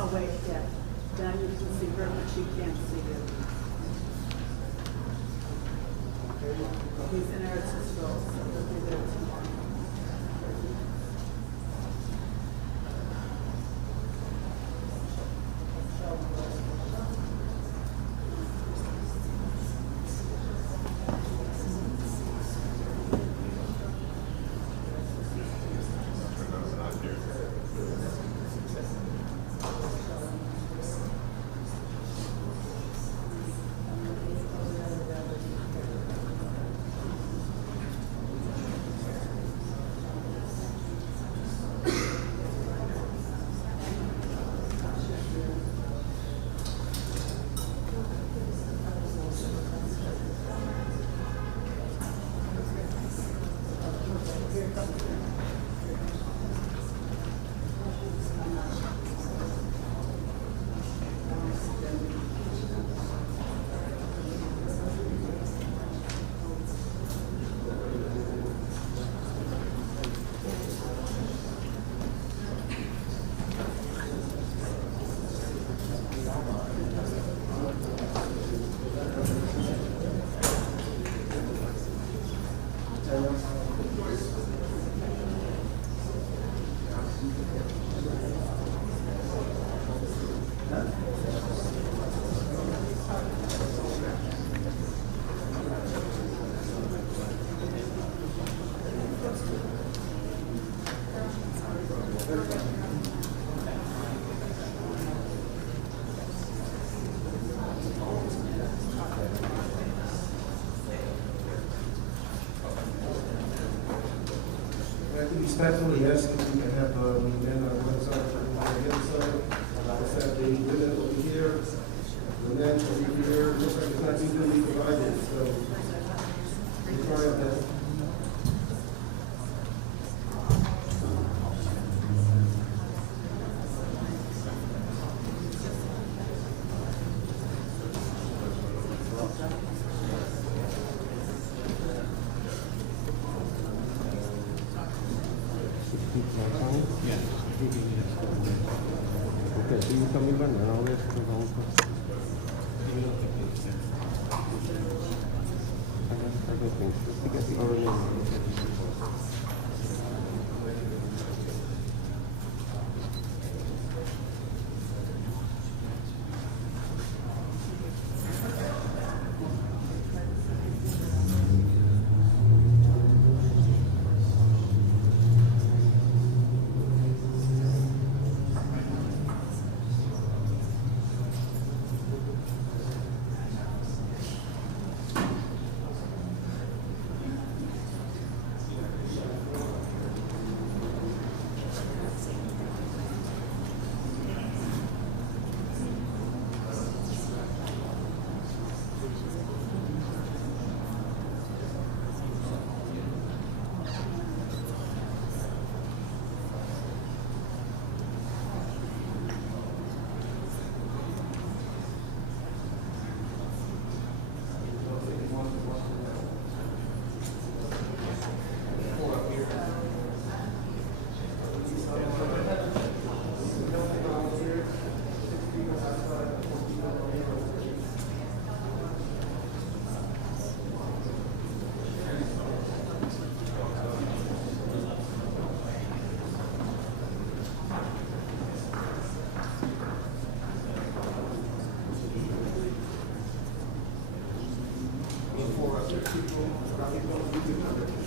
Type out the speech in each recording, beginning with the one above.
Oh, wait, yeah. Now you can see her, but she can't see you. He's in Ericsson School, so he'll be there tomorrow. Respectfully ask if we can have the men on one side and the other side. Like I said, the women over here, the men over here, looks like it's not evenly divided, so we try our best.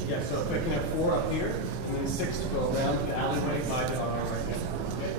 Yeah, so if I can have 4 up here, and then 6 to go around the alleyway by the right now. Okay?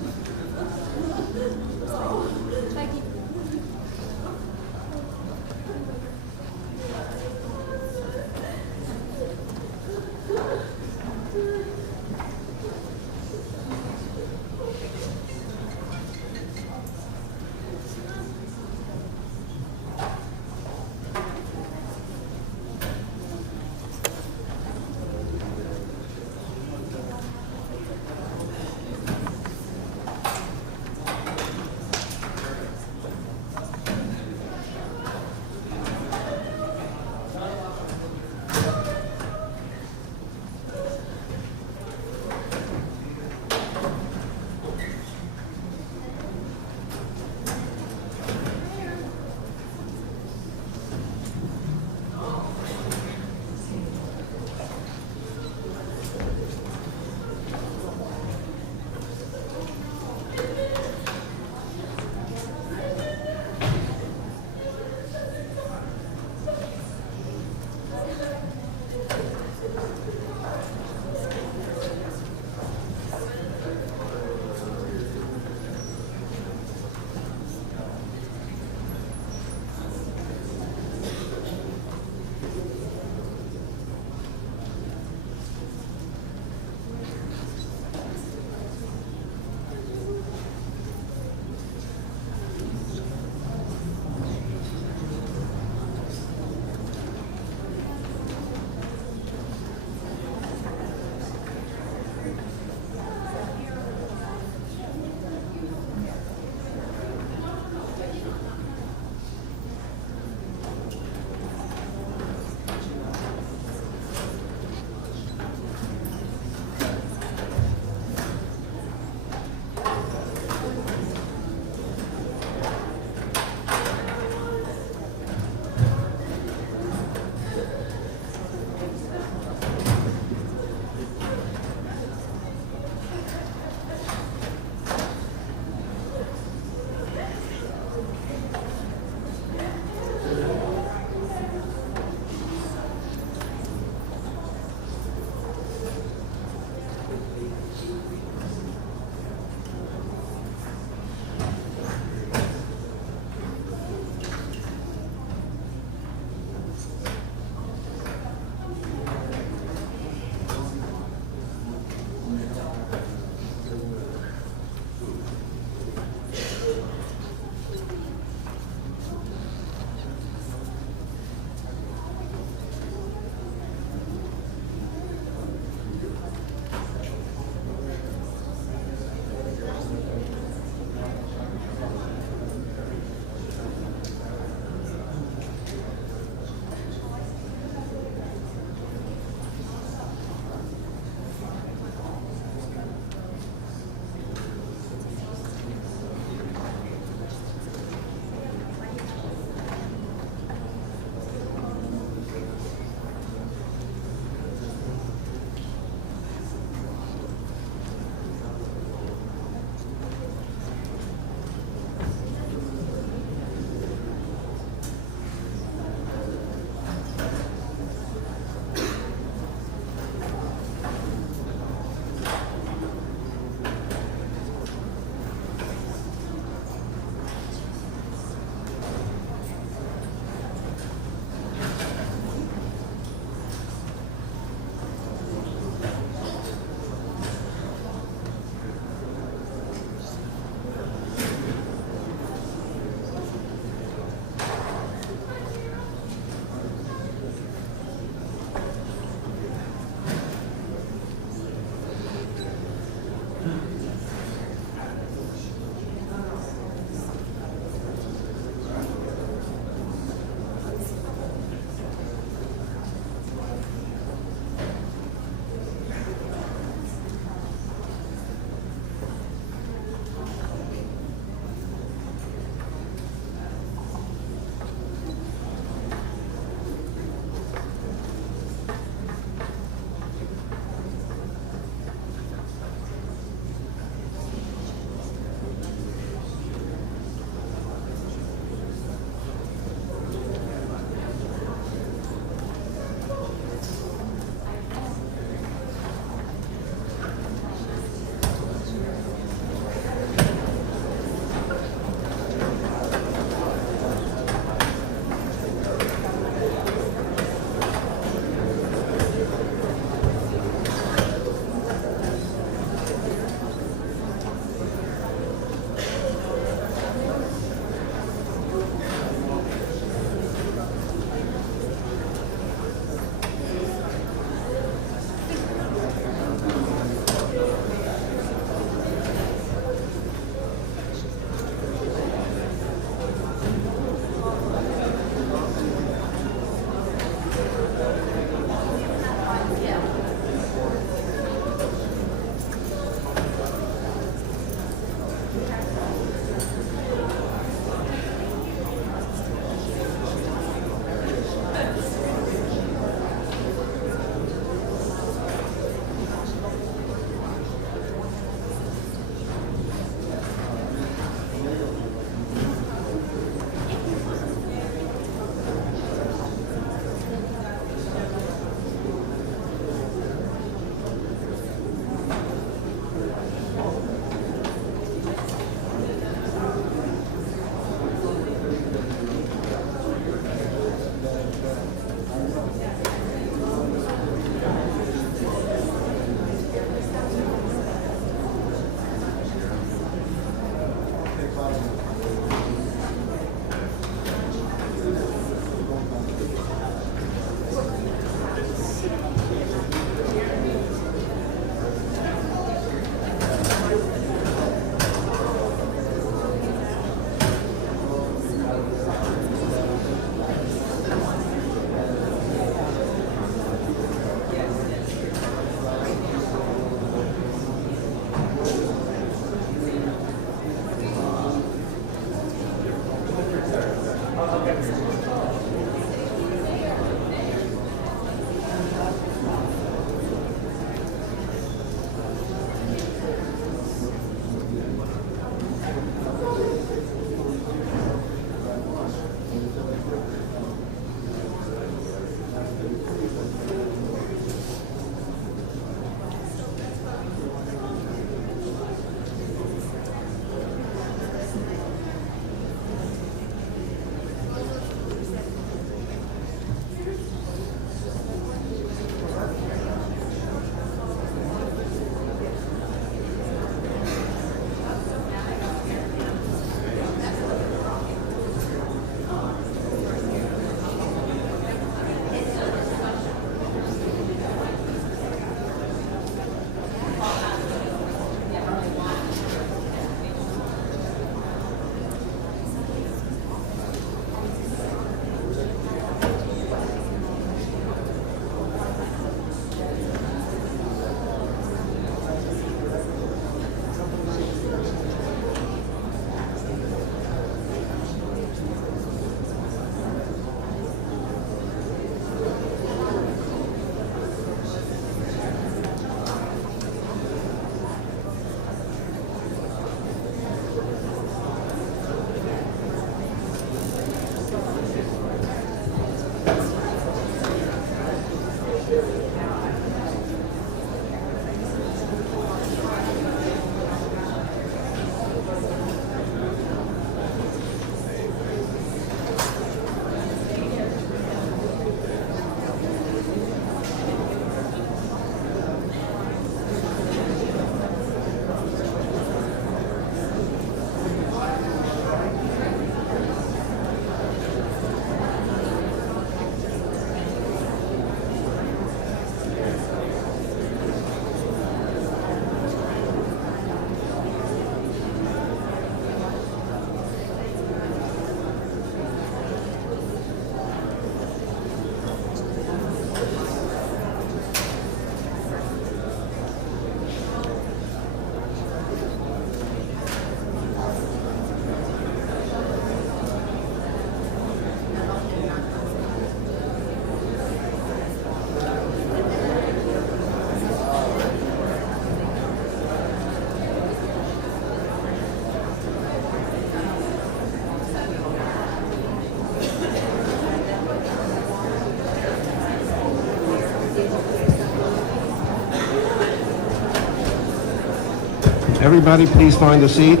Everybody, please find a seat.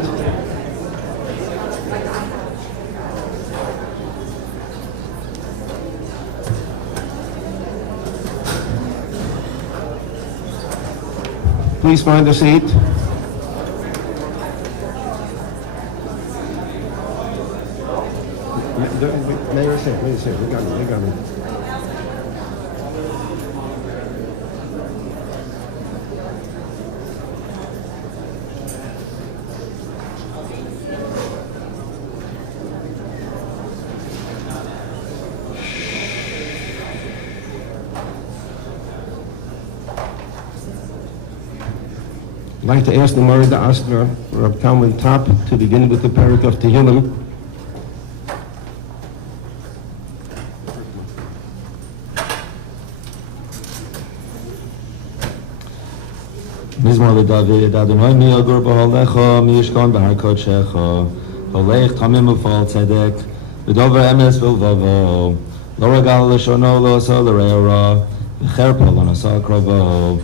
Please find a seat. Mayor's here, please here. We got it. I'd like to ask the Murray to ask Rab Talmud Top to begin with the parak of Tehillim. מזמור לדוד, אדוני מי יגור באוהליך, מי ישכון בהר קודשך, הולך תמים ופועל צדק, ודובר אמס ולבבו, לא רגל לשונו, לא עשה לרעהו רע, וחרפו לא נשא קרובו.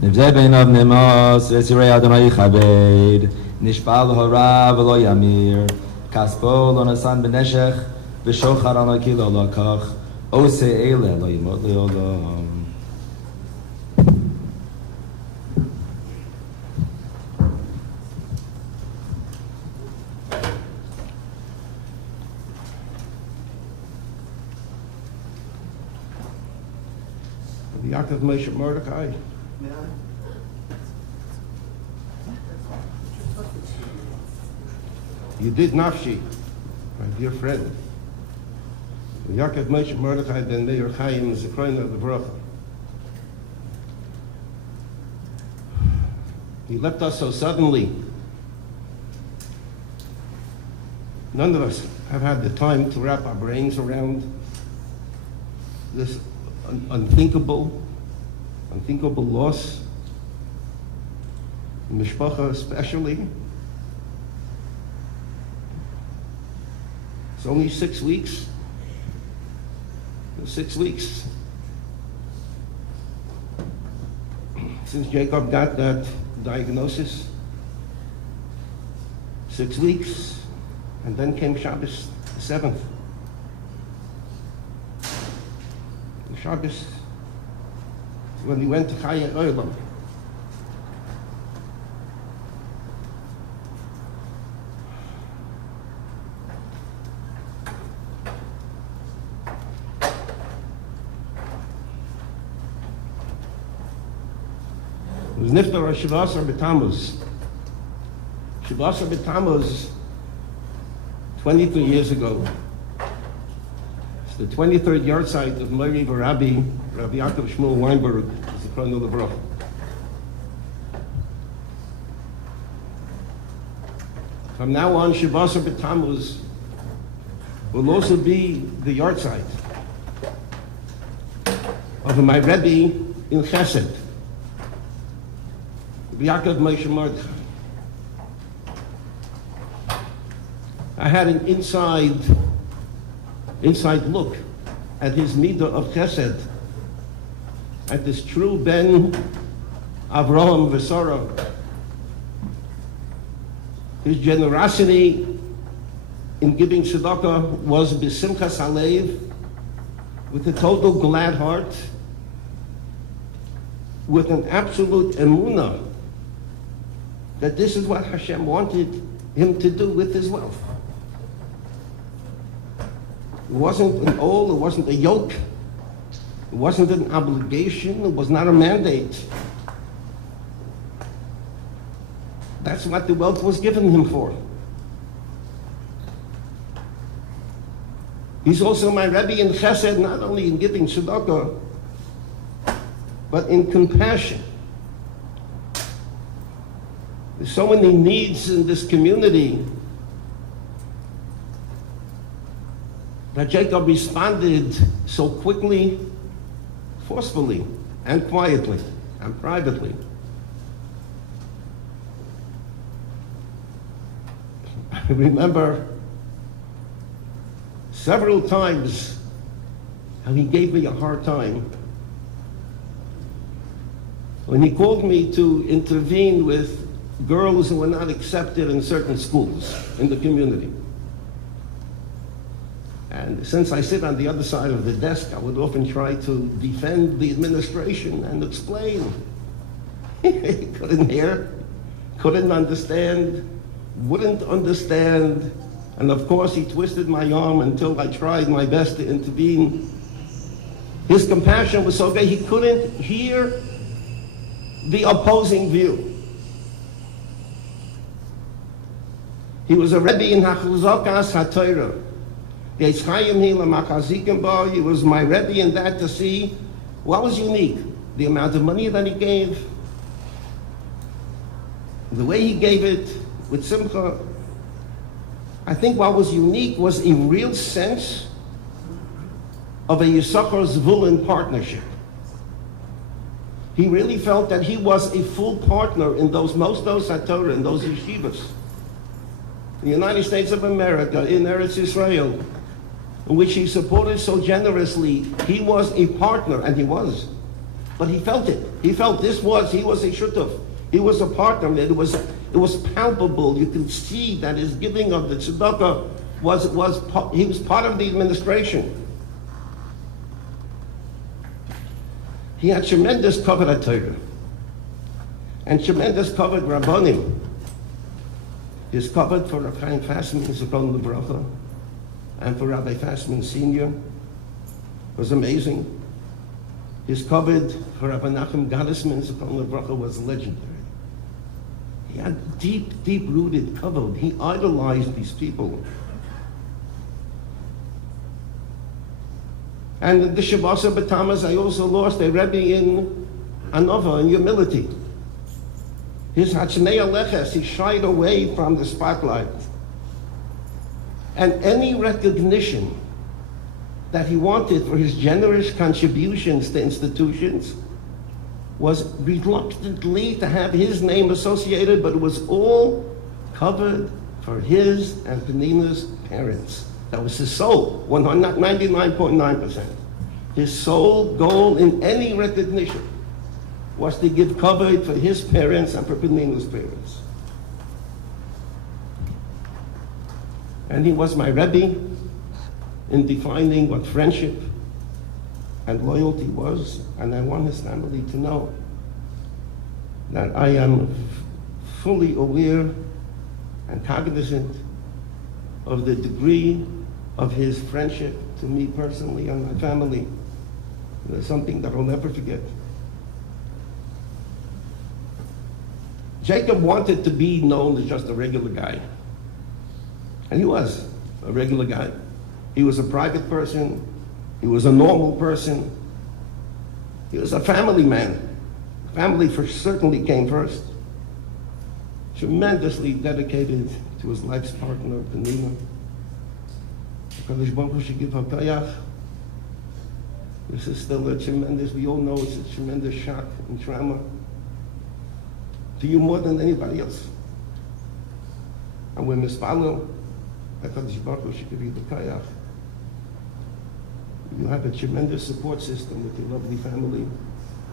נבזה בעיניו נמאס, וסירי אדוני יכבד, נשבע להוריו ולא ימיר, כספו לא נשן בנשך, ושוחד ענקי לא לקח, עושה אלה לא ימות לעולם. Yaakov Moshe Mordechai. You did Nafshi, my dear friend. Yaakov Moshe Mordechai ben Meir Chaim Zikroina Levracha. He left us so suddenly. None of us have had the time to wrap our brains around this unthinkable loss, Mishpacha especially. It's only 6 weeks. 6 weeks since Jacob got that diagnosis. 6 weeks, and then came Shabbos, the 7th. The Shabbos, when he went to Chaya Olam. It was Niftar Shivasar B'Tammuz. Shivasar B'Tammuz, 23 years ago. It's the 23rd yard site of Mori Rabbi Yaakov Shmuel Weinberg, Zichrono Levracha. From now on, Shivasar B'Tammuz will also be the yard site of my Rebbe in Chesed, Yaakov Moshe Mordechai. I had an inside look at his midah of Chesed, at this true Ben Avraham V'Sara. His generosity in giving tzedakah was b'simchas halev, with a total glad heart, with an absolute emunah that this is what Hashem wanted him to do with his wealth. It wasn't an oath, it wasn't a yoke, it wasn't an obligation, it was not a mandate. That's what the wealth was given him for. He's also my Rebbe in Chesed, not only in giving tzedakah, but in compassion. There's so many needs in this community that Jacob responded so quickly, forcefully, and quietly, and privately. I remember several times how he gave me a hard time when he called me to intervene with girls who were not accepted in certain schools in the community. And since I sit on the other side of the desk, I would often try to defend the administration and explain. He couldn't hear, couldn't understand, wouldn't understand, and of course he twisted my arm until I tried my best to intervene. His compassion was so great, he couldn't hear the opposing view. He was a Rebbe in Hachuzokas HaTorah. He was my Rebbe in that to see what was unique. The amount of money that he gave, the way he gave it with simcha. I think what was unique was a real sense of a Yisachar Zvulun partnership. He really felt that he was a full partner in those Mosdos HaTorah, in those yeshivas. In the United States of America, in Eretz Israel, in which he supported so generously, he was a partner, and he was. But he felt it. He felt he was a shutuf. He was a partner. It was palpable. You can see that his giving of the tzedakah he was part of the administration. He had tremendous kavod HaTorah and tremendous kavod Rabbanim. His kavod for Rav Chaim Fassman, Zechron Livracha, and for Rabbi Fassman Sr. was amazing. His kavod for Rabbi Nachum Gottesman, Zechron Livracha, was legendary. He had deep-rooted kavod. He idolized these people. And the Shavasa B'Tamas, I also lost a Rebbe in Anova, in humility. His Hachnei Aleches, he shied away from the spotlight. And any recognition that he wanted for his generous contributions to institutions was reluctantly to have his name associated, but it was all covered for his and Penina's parents. That was his sole, 99.9%. His sole goal in any recognition was to give cover for his parents and for Penina's parents. And he was my Rebbe in defining what friendship and loyalty was, and I want his family to know that I am fully aware and cognizant of the degree of his friendship to me personally and my family. There's something that I'll never forget. Jacob wanted to be known as just a regular guy. And he was a regular guy. He was a private person. He was a normal person. He was a family man. Family certainly came first. Tremendously dedicated to his life's partner, Penina. Kadosh Baruch Hu should give her kayach. This is still a tremendous, we all know it's a tremendous shock and trauma to you more than anybody else. And we're mispalel, Kadosh Baruch Hu should give you the kayach. You have a tremendous support system with your lovely family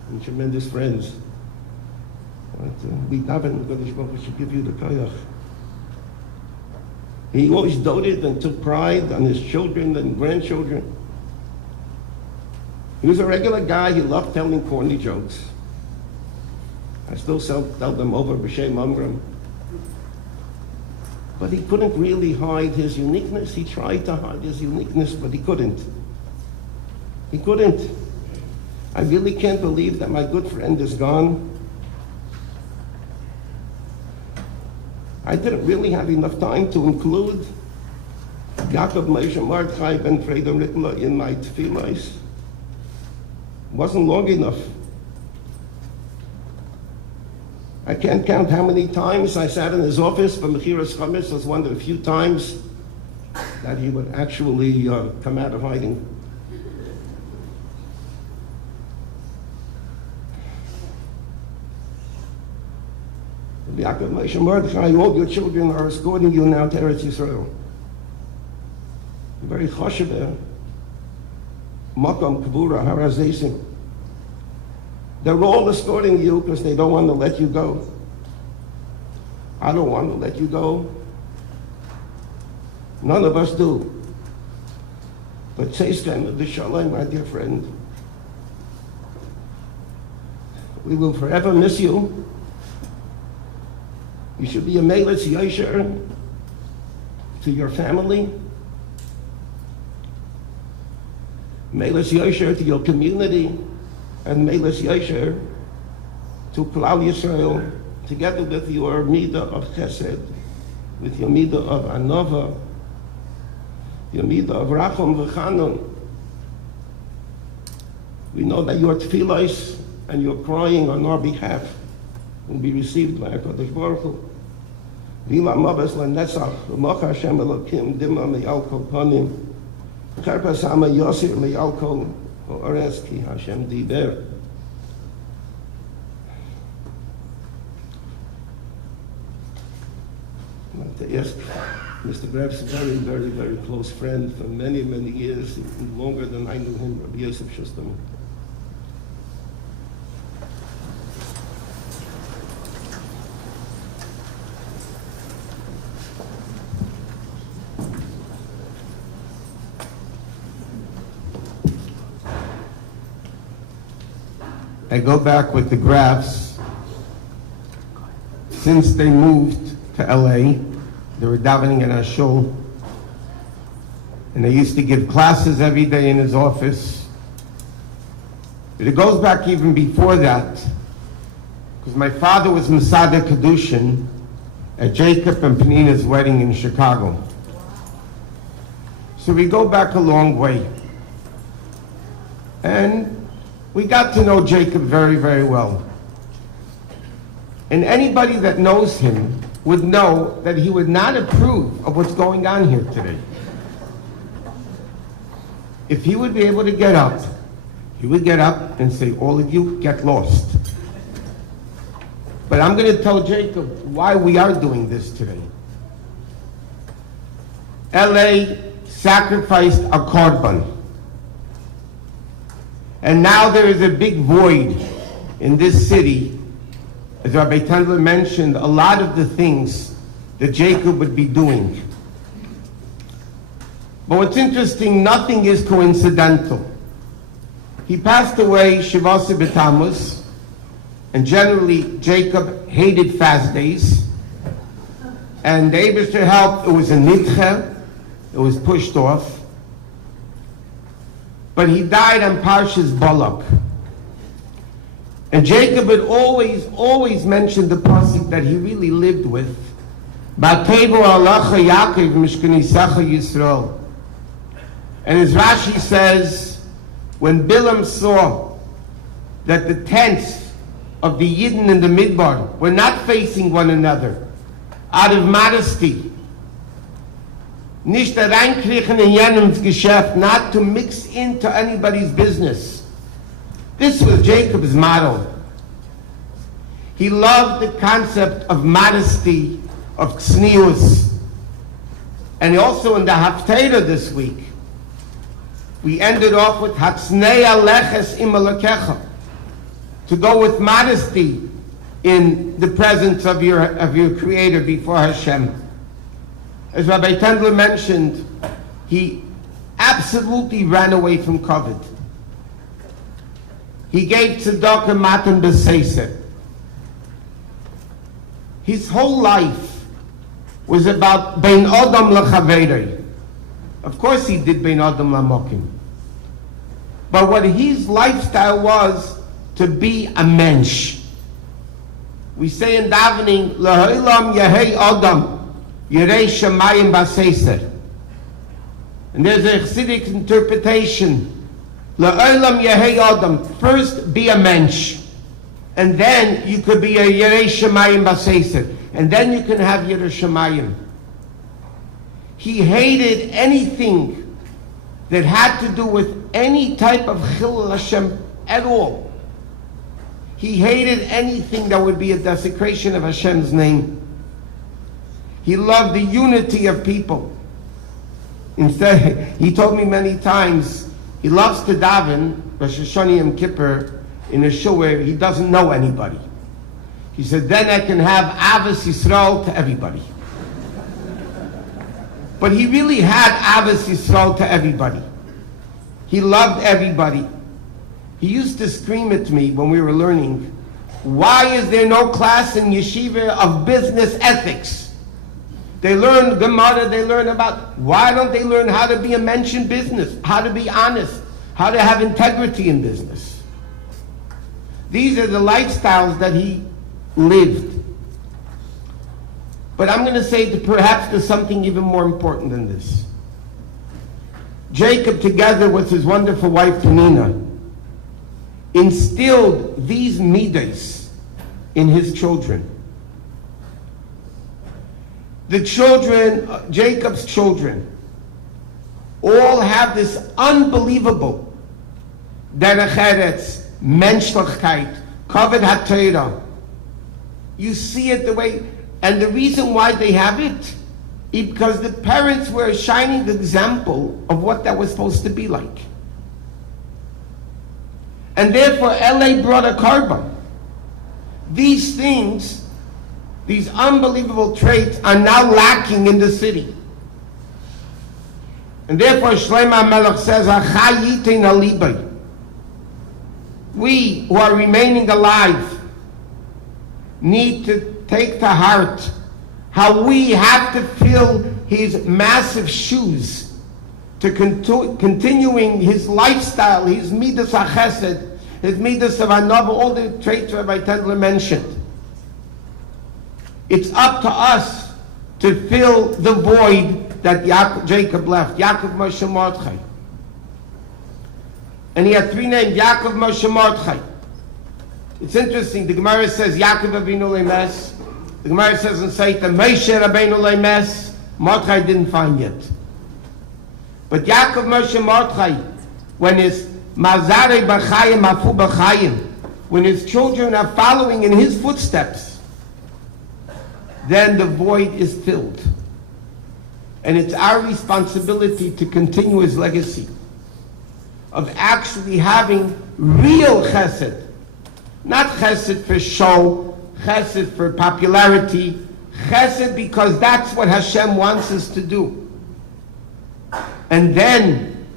and tremendous friends. But we daven, Kadosh Baruch Hu should give you the kayach. He always doted and took pride on his children and grandchildren. He was a regular guy. He loved telling corny jokes. I still tell them over b'shem Amram. But he couldn't really hide his uniqueness. He tried to hide his uniqueness, but he couldn't. He couldn't. I really can't believe that my good friend is gone. I didn't really have enough time to include Yaakov Moshe Mordechai ben Freda Ritla in my tefillos. Wasn't long enough. I can't count how many times I sat in his office for Mechiras Chametz. It was one of the few times that he would actually come out of hiding. Yaakov Moshe Mordechai, all your children are escorting you now to Eretz Yisrael. Very choshev, Makam Kavura, Har HaZeisim. They're all escorting you because they don't want to let you go. I don't want to let you go. None of us do. But says them, the Shalom, my dear friend, we will forever miss you. You should be a Melis Yosher to your family, Melis Yosher to your community, and Melis Yosher to Klal Yisrael, together with your Midah of Chesed, with your Midah of Anova, your Midah of Racham V'Chanun. We know that your tefillos and your crying on our behalf will be received by HaKadosh Baruch Hu. V'ila mavas l'netzach, v'mocha Hashem Elokim, dimma me'al kol panim, v'cherpas ha'ama yosir me'al kol ha'aretz ki Hashem diber. I want to ask Mr. Graff's very, very, very close friend for many, many years, longer than I knew him, Rabbi Yosef Shusterman. I go back with the Graffs. Since they moved to LA, they were davening in our shul, and they used to give classes every day in his office. But it goes back even before that, because my father was Masada Kedushin at Jacob and Penina's wedding in Chicago. So we go back a long way. And we got to know Jacob very, very well. And anybody that knows him would know that he would not approve of what's going on here today. If he would be able to get up, he would get up and say, all of you get lost. But I'm going to tell Jacob why we are doing this today. LA sacrificed a korban. And now there is a big void in this city. As Rabbi Tendler mentioned, a lot of the things that Jacob would be doing. But what's interesting, nothing is coincidental. He passed away Shivasa B'Tammuz, and generally Jacob hated fast days. And the Eibishter helped, it was a nidche, it was pushed off. But he died on Parshas Balak. And Jacob had always mentioned the pasuk that he really lived with. Ba'tevu alacha Yaakov mishkanisecha Yisrael. And as Rashi says, when Bilam saw that the tents of the Yidden in the Midbar were not facing one another, out of modesty, nicht reinkriechen in jenem's Geschäft, not to mix into anybody's business. This was Jacob's motto. He loved the concept of modesty, of tznius. And also in the Haftarah this week, we ended off with Hatznei Aleches im Elokecha, to go with modesty in the presence of your Creator before Hashem. As Rabbi Tendler mentioned, he absolutely ran away from COVID. He gave tzedakah matan b'seiser. His whole life was about bein adam l'chaverei. Of course he did bein adam l'mokim. But what his lifestyle was to be a mensch. We say in davening, L'holam yehei adam, Yerei Shemayim Baseiser. And there's a Chassidic interpretation. La'olam Yehei Adam. First be a mensch. And then you could be a Yerei Shemayim Baseiser. And then you can have Yerei Shemayim. He hated anything that had to do with any type of Chilul Hashem at all. He hated anything that would be a desecration of Hashem's name. He loved the unity of people. Instead, he told me many times, he loves to daven, Rosh Hashanah Yom Kippur, in a shul where he doesn't know anybody. He said, then I can have Avos Yisrael to everybody. But he really had Avos Yisrael to everybody. He loved everybody. He used to scream at me when we were learning, why is there no class in yeshiva of business ethics? They learn Gemara, they learn about, why don't they learn how to be a mensch in business, how to be honest, how to have integrity in business? These are the lifestyles that he lived. But I'm going to say that perhaps there's something even more important than this. Jacob, together with his wonderful wife Penina, instilled these midas in his children. The children, Jacob's children, all have this unbelievable derech eretz, menschlichkeit, kavod haTorah. You see it the way, and the reason why they have it is because the parents were a shining example of what that was supposed to be like. And therefore, LA brought a carbon. These things, these unbelievable traits are now lacking in the city. And therefore, Shlomo HaMelech says, "Achayitin alibay." We who are remaining alive need to take to heart how we have to fill his massive shoes to continuing his lifestyle, his midas hachesed, his midas of anava, all the traits Rabbi Tendler mentioned. It's up to us to fill the void that Jacob left. Yaakov, Moshe, Mordechai. And he had three names, Yaakov, Moshe, Mordechai. It's interesting, the Gemara says Yaakov Avinu lemes. The Gemara says in Satan, Moshe Rabbeinu lemes. Mordechai didn't find yet. But Yaakov, Moshe, Mordechai, when his Mazare B'chayim, Afu B'chayim, when his children are following in his footsteps, then the void is filled. And it's our responsibility to continue his legacy of actually having real chesed. Not chesed for show, chesed for popularity, chesed because that's what Hashem wants us to do. And then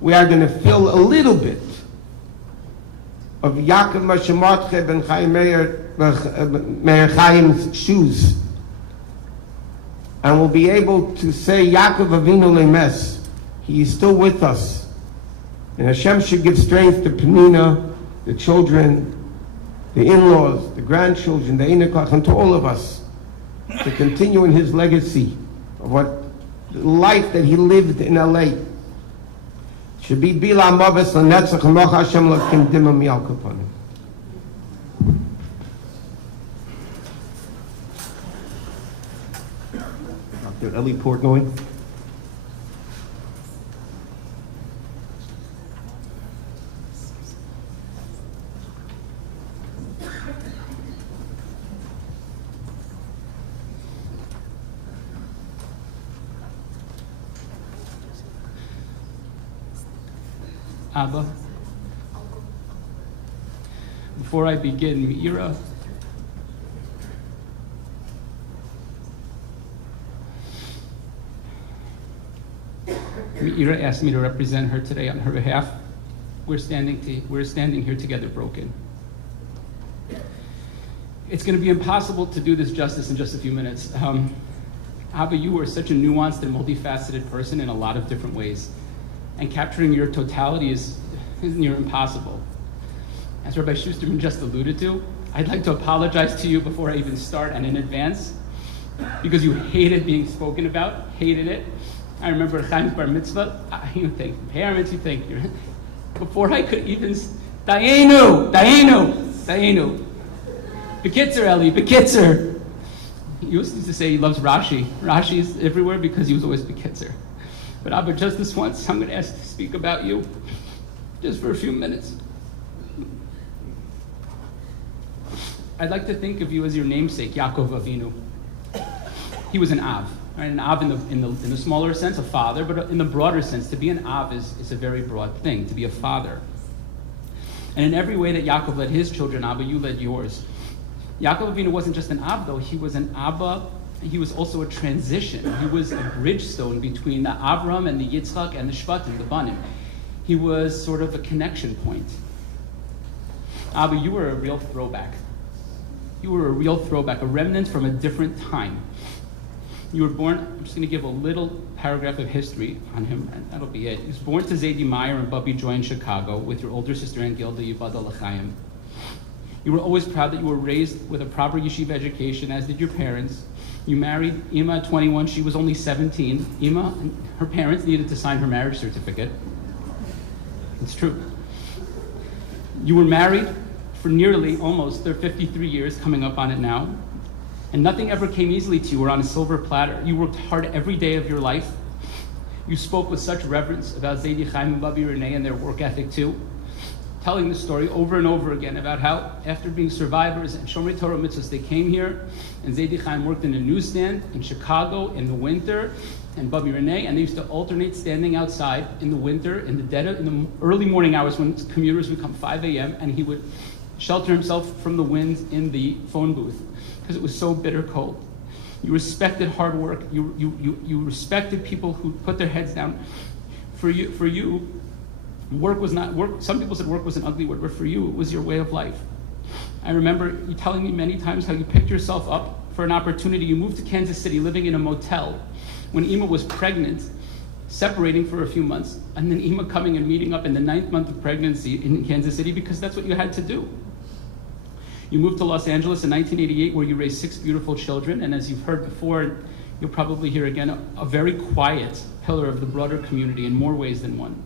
we are going to fill a little bit of Yaakov Moshe Mordechai ben Chaim Meir Chaim's shoes. And we'll be able to say Yaakov Avinu lemes. He is still with us. And Hashem should give strength to Penina, the children, the in-laws, the grandchildren, the Einekach, and to all of us to continue in his legacy of what the life that he lived in LA. Should be Bila Amavis Lanetzach and Moch Hashem Lakim Dimam Yalkapanim. Dr. Eli Portnoy. Abba, before I begin, Meira, asked me to represent her today on her behalf. We're standing here together broken. It's going to be impossible to do this justice in just a few minutes. Abba, you are such a nuanced and multifaceted person in a lot of different ways. And capturing your totality is near impossible. As Rabbi Schusterman just alluded to, I'd like to apologize to you before I even start and in advance, because you hated being spoken about, hated it. I remember Chaim's bar mitzvah, you think, parents, you think, before I could even, Dayenu. Bekitzer, Eli, Bekitzer. He used to say he loves Rashi. Rashi's everywhere because he was always Bekitzer. But Abba, just this once, I'm going to ask to speak about you, just for a few minutes. I'd like to think of you as your namesake, Yaakov Avinu. He was an Av, right? An Av in the smaller sense, a father, but in the broader sense, to be an Av is a very broad thing, to be a father. And in every way that Yaakov led his children, Abba, you led yours. Yaakov Avinu wasn't just an Ab, though. He was an Abba. He was also a transition. He was a bridgestone between the Avram and the Yitzchak and the Shvatim, the Banim. He was sort of a connection point. Abba, you were a real throwback. You were a real throwback, a remnant from a different time. You were born, I'm just going to give a little paragraph of history on him, and that'll be it. He was born to Zadie Meyer and Bubby Joy in Chicago with your older sister Aunt Gilda Yivada L'chaim. You were always proud that you were raised with a proper yeshiva education, as did your parents. You married Ima at 21, she was only 17. Ima and her parents needed to sign her marriage certificate. It's true. You were married for nearly almost 53 years, coming up on it now. And nothing ever came easily to you or on a silver platter. You worked hard every day of your life. You spoke with such reverence about Zadie Chaim and Bubby Renee and their work ethic too, telling the story over and over again about how after being survivors and Shomrei Torah mitzvahs, they came here, and Zadie Chaim worked in a newsstand in Chicago in the winter, and Bubby Renee, and they used to alternate standing outside in the winter, in the early morning hours when commuters would come 5 a.m., and he would shelter himself from the winds in the phone booth because it was so bitter cold. You respected hard work. You respected people who put their heads down. For you, work was not work. Some people said work was an ugly word, but for you, it was your way of life. I remember you telling me many times how you picked yourself up for an opportunity. You moved to Kansas City, living in a motel when Ima was pregnant, separating for a few months, and then Ima coming and meeting up in the 9th month of pregnancy in Kansas City because that's what you had to do. You moved to Los Angeles in 1988, where you raised 6 beautiful children, and as you've heard before, you'll probably hear again, a very quiet pillar of the broader community in more ways than one.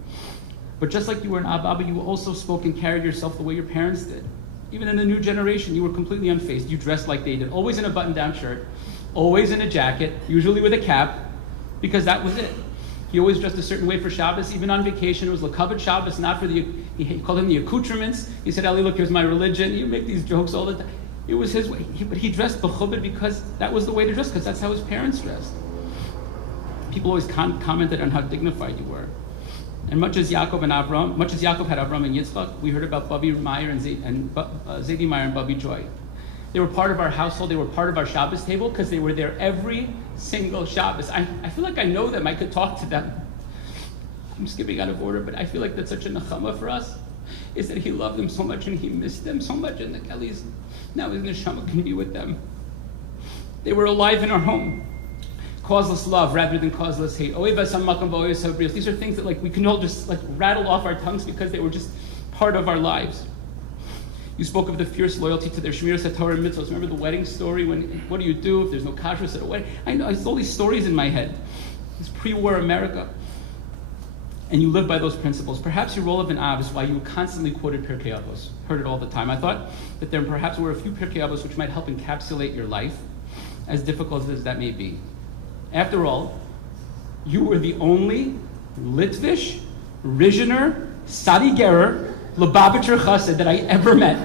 But just like you were an Abba, you also spoke and carried yourself the way your parents did. Even in the new generation, you were completely unfazed. You dressed like they did, always in a button-down shirt, always in a jacket, usually with a cap, because that was it. He always dressed a certain way for Shabbos, even on vacation. It was L'kavod Shabbos, not for he called them the accoutrements. He said, Ali, look, here's my religion. You make these jokes all the time. It was his way. But he dressed b'chubed because that was the way to dress, because that's how his parents dressed. People always commented on how dignified you were. And much as Yaakov had Avram and Yitzchak, we heard about Bubby Meyer and Zadie Meyer and Bubby Joy. They were part of our household. They were part of our Shabbos table because they were there every single Shabbos. I feel like I know them. I could talk to them. I'm skipping out of order, but I feel like that's such a nechama for us, is that he loved them so much and he missed them so much, and at least now his neshama can be with them. They were alive in our home. Causeless love rather than causeless hate. These are things that we can all just rattle off our tongues because they were just part of our lives. You spoke of the fierce loyalty to their Shmiras HaTorah and mitzvahs. Remember the wedding story? What do you do if there's no kashrus at a wedding? I know, it's all these stories in my head. It's pre-war America. And you live by those principles. Perhaps your role of an Av is why you constantly quoted Pirkei Avos. Heard it all the time. I thought that there perhaps were a few Pirkei Avos which might help encapsulate your life, as difficult as that may be. After all, you were the only Litvish, Rizhiner, Sadi Gerer, Lubavitcher Chassid that I ever met.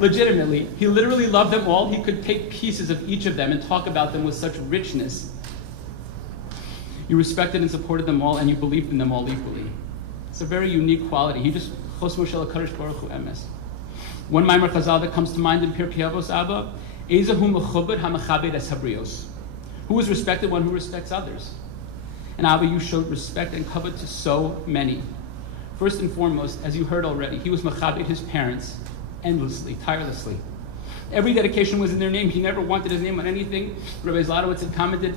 Legitimately. He literally loved them all. He could take pieces of each of them and talk about them with such richness. You respected and supported them all, and you believed in them all equally. It's a very unique quality. He just Chos Moshe LaKadosh Baruch Hu Emes. One Maimer Chazal that comes to mind in Pirkei Avos, Abba, Ezahu mechubed hamechabed es habrios. Who is respected? One who respects others. And Abba, you showed respect and covet to so many. First and foremost, as you heard already, he was mechabed his parents endlessly, tirelessly. Every dedication was in their name. He never wanted his name on anything. Rabbi Zlotowitz had commented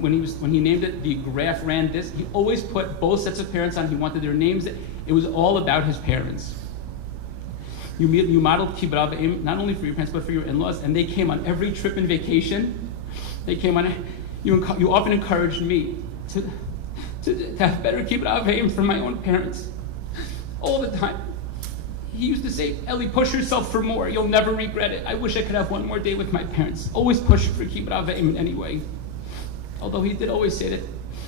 when he named it, the Graff ran this. He always put both sets of parents on. He wanted their names. It was all about his parents. You modeled kibbut avim not only for your parents but for your in-laws, and they came on every trip and vacation. They came on. You often encouraged me to have better kibbut avim for my own parents. All the time. He used to say, Ellie, push yourself for more. You'll never regret it. I wish I could have one more day with my parents. Always push for kibbut avim in any way. Although he did always say that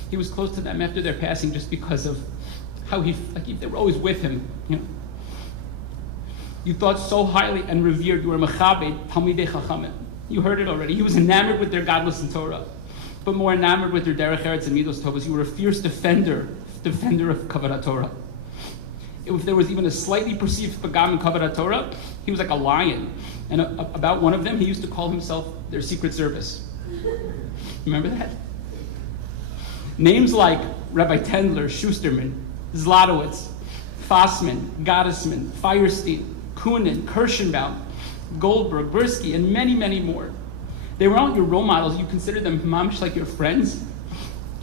he was close to them after their passing just because of how they were always with him. You thought so highly and revered. You were mechabed talmidei chachamim. You heard it already. He was enamored with their godless and Torah, but more enamored with their derech eretz and midos tovos. You were a fierce defender of kavod Torah. If there was even a slightly perceived pagam in kavod Torah, he was like a lion. And about one of them, he used to call himself their Secret Service. Remember that? Names like Rabbi Tendler, Schusterman, Zlotowitz, Fossman, Gottesman, Feierstein, Kunin, Kirschenbaum, Goldberg, Bursky, and many, many more. They were not your role models. You considered them mamish like your friends.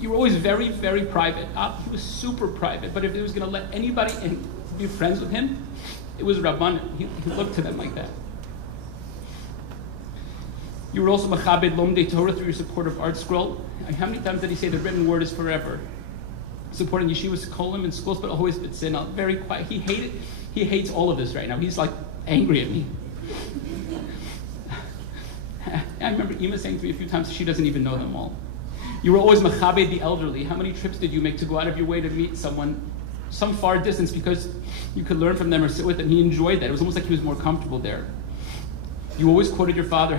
You were always very, very private. He was super private, but if he was going to let anybody in to be friends with him, it was Rabbanan. He looked to them like that. You were also Machabed Lomdei Torah through your support of Art Scroll. How many times did he say the written word is forever? Supporting yeshivas, kolim, and schools, but always b'tzina. Very quiet. He hates all of this right now. He's like angry at me. I remember Ima saying to me a few times she doesn't even know them all. You were always machabed the elderly. How many trips did you make to go out of your way to meet someone some far distance because you could learn from them or sit with them? He enjoyed that. It was almost like he was more comfortable there. You always quoted your father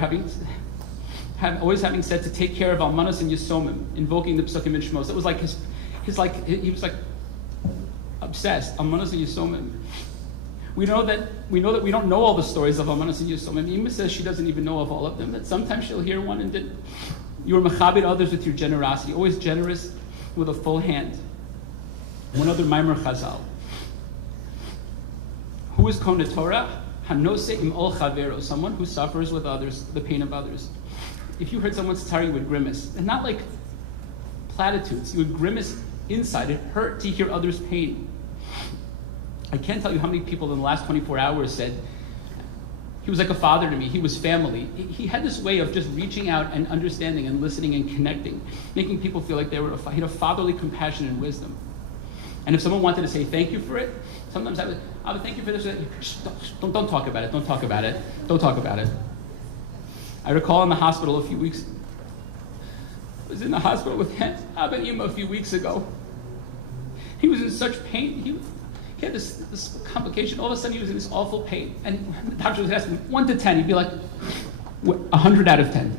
always having said to take care of almanos and yisomim, invoking the psukim and shmos. It was like he was like obsessed. Almanos and yisomim. We know that we don't know all the stories of almanos and yisomim. Ima says she doesn't even know of all of them. That sometimes she'll hear one and then you were machabed others with your generosity, always generous with a full hand. One other Maimer Chazal. Who is Kona Torah? Hanose im ol chavero, someone who suffers with others, the pain of others. If you heard someone's tzar, you would grimace. And not like platitudes. You would grimace inside. It hurt to hear others' pain. I can't tell you how many people in the last 24 hours said, he was like a father to me. He was family. He had this way of just reaching out and understanding and listening and connecting, making people feel like he had a fatherly compassion and wisdom. And if someone wanted to say thank you for it, sometimes I would thank you for this. Don't talk about it. Don't talk about it. Don't talk about it. I recall in the hospital a few weeks. I was in the hospital with Abba and Ima a few weeks ago. He was in such pain. He had this complication. All of a sudden, he was in this awful pain. And the doctor was asking him, 1 to 10. He'd be like, 100 out of 10.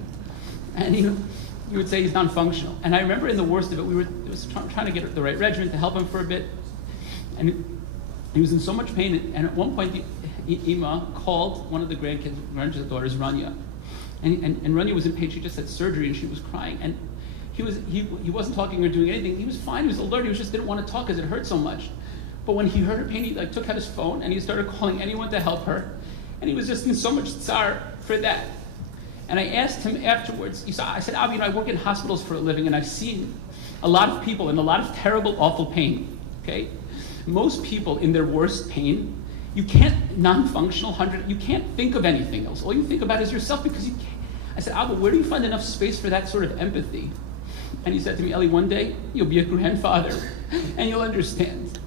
And he would say he's non-functional. And I remember in the worst of it, we were trying to get the right regimen to help him for a bit. And he was in so much pain. And at one point, Ima called one of the granddaughters, Rania. And Rania was in pain. She just had surgery and she was crying. And he wasn't talking or doing anything. He was fine. He was alert. He just didn't want to talk because it hurt so much. But when he heard her pain, he took out his phone and he started calling anyone to help her. And he was just in so much tsar for that. And I asked him afterwards, I said, Avi, I work in hospitals for a living and I've seen a lot of people in a lot of terrible, awful pain, okay? Most people in their worst pain, you can't, non-functional, you can't think of anything else. All you think about is yourself because you can't. I said, Abba, where do you find enough space for that sort of empathy? And he said to me, Eli, one day you'll be a grandfather and you'll understand.